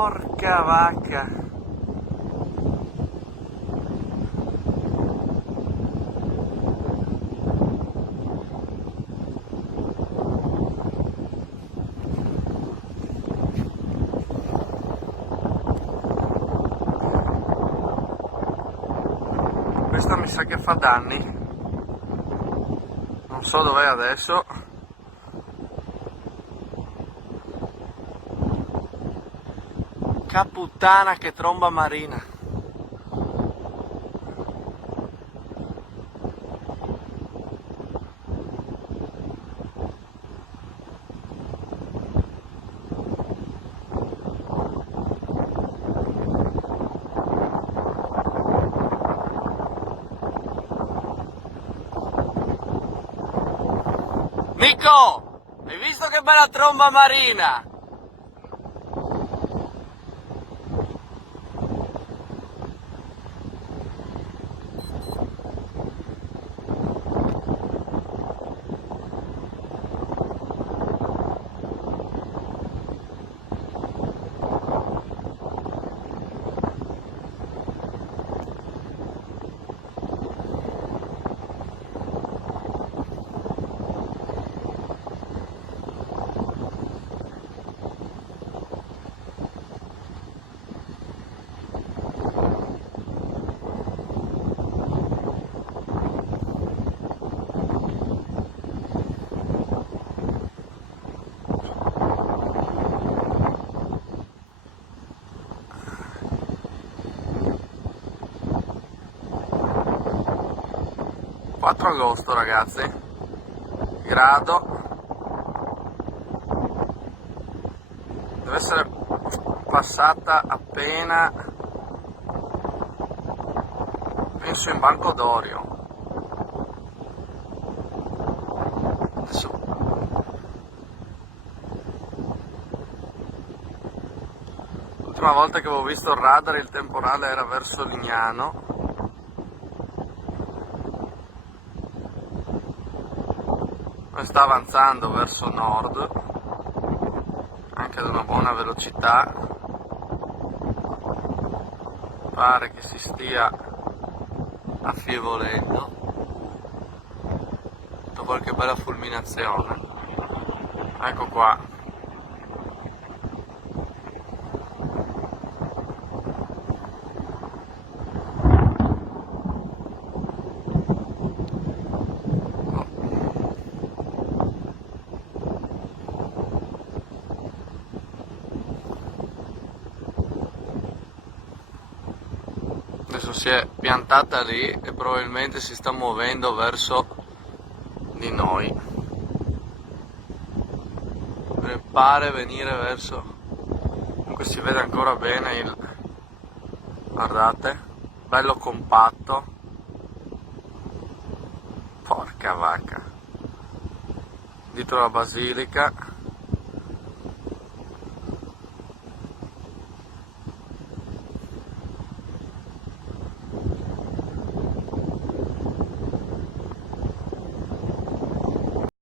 Porca vacca. Questa mi sa che fa danni. Non so dov'è adesso. Caputtana che tromba marina. Nico, hai visto che bella tromba marina? Agosto ragazzi, grado, deve essere passata appena, penso in Banco d'Orio. Adesso l'ultima volta che avevo visto il radar il temporale era verso Lignano. Sta avanzando verso nord, anche ad una buona velocità. Pare che si stia affievolendo dopo qualche bella fulminazione. Ecco qua. Adesso si è piantata lì e probabilmente si sta muovendo verso di noi. Pare venire verso... Comunque si vede ancora bene il... Guardate, bello compatto. Porca vacca. Dietro la basilica.